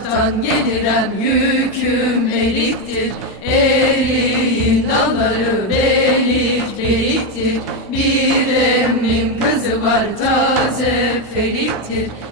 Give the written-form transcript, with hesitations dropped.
Allah'tan gelirem, yüküm eriktir. Eriğin dalları belik beliktir. Bir